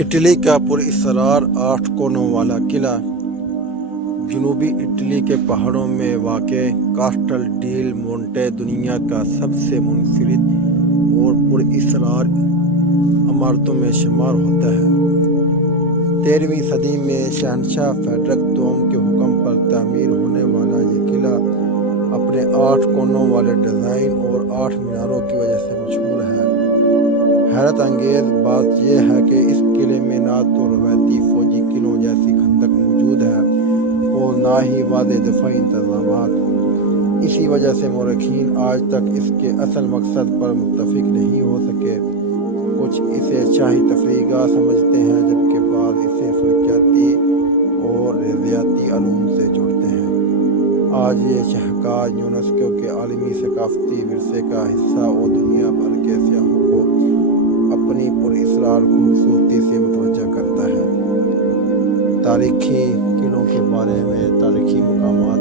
Italy کا پراسرار 8 کونوں والا قلعہ جنوبی اٹلی کے پہاڑوں میں واقع کاسٹل ڈیل مونٹے دنیا کا سب سے منفرد اور پراسرار عمارتوں میں شمار ہوتا ہے۔ 13ویں صدی میں شہنشاہ فریڈرک دوم کے حکم پر تعمیر ہونے والا یہ قلعہ اپنے 8 کونوں والے ڈیزائن اور 8 میناروں کی وجہ سے مشہور ہے۔ حیرت انگیز بات یہ ہے کہ اس قلعے میں نہ تو روایتی فوجی قلعوں جیسی خندق موجود ہے اور نہ ہی واضح دفاعی انتظامات۔ اسی وجہ سے مورخین آج تک اس کے اصل مقصد پر متفق نہیں ہو سکے۔ کچھ اسے شاہی تفریح گاہ سمجھتے ہیں جبکہ بعض اسے فلکیاتی اور ریاضیاتی علوم سے جوڑتے ہیں۔ آج یہ شاہکار یونیسکو کے عالمی ثقافتی ورثے کا حصہ اور دنیا بھر کے سیاحوں کو اپنی پراسرار خوبصورتی سے متوجہ کرتا ہے۔ تاریخی قلعوں کے بارے میں تاریخی مقامات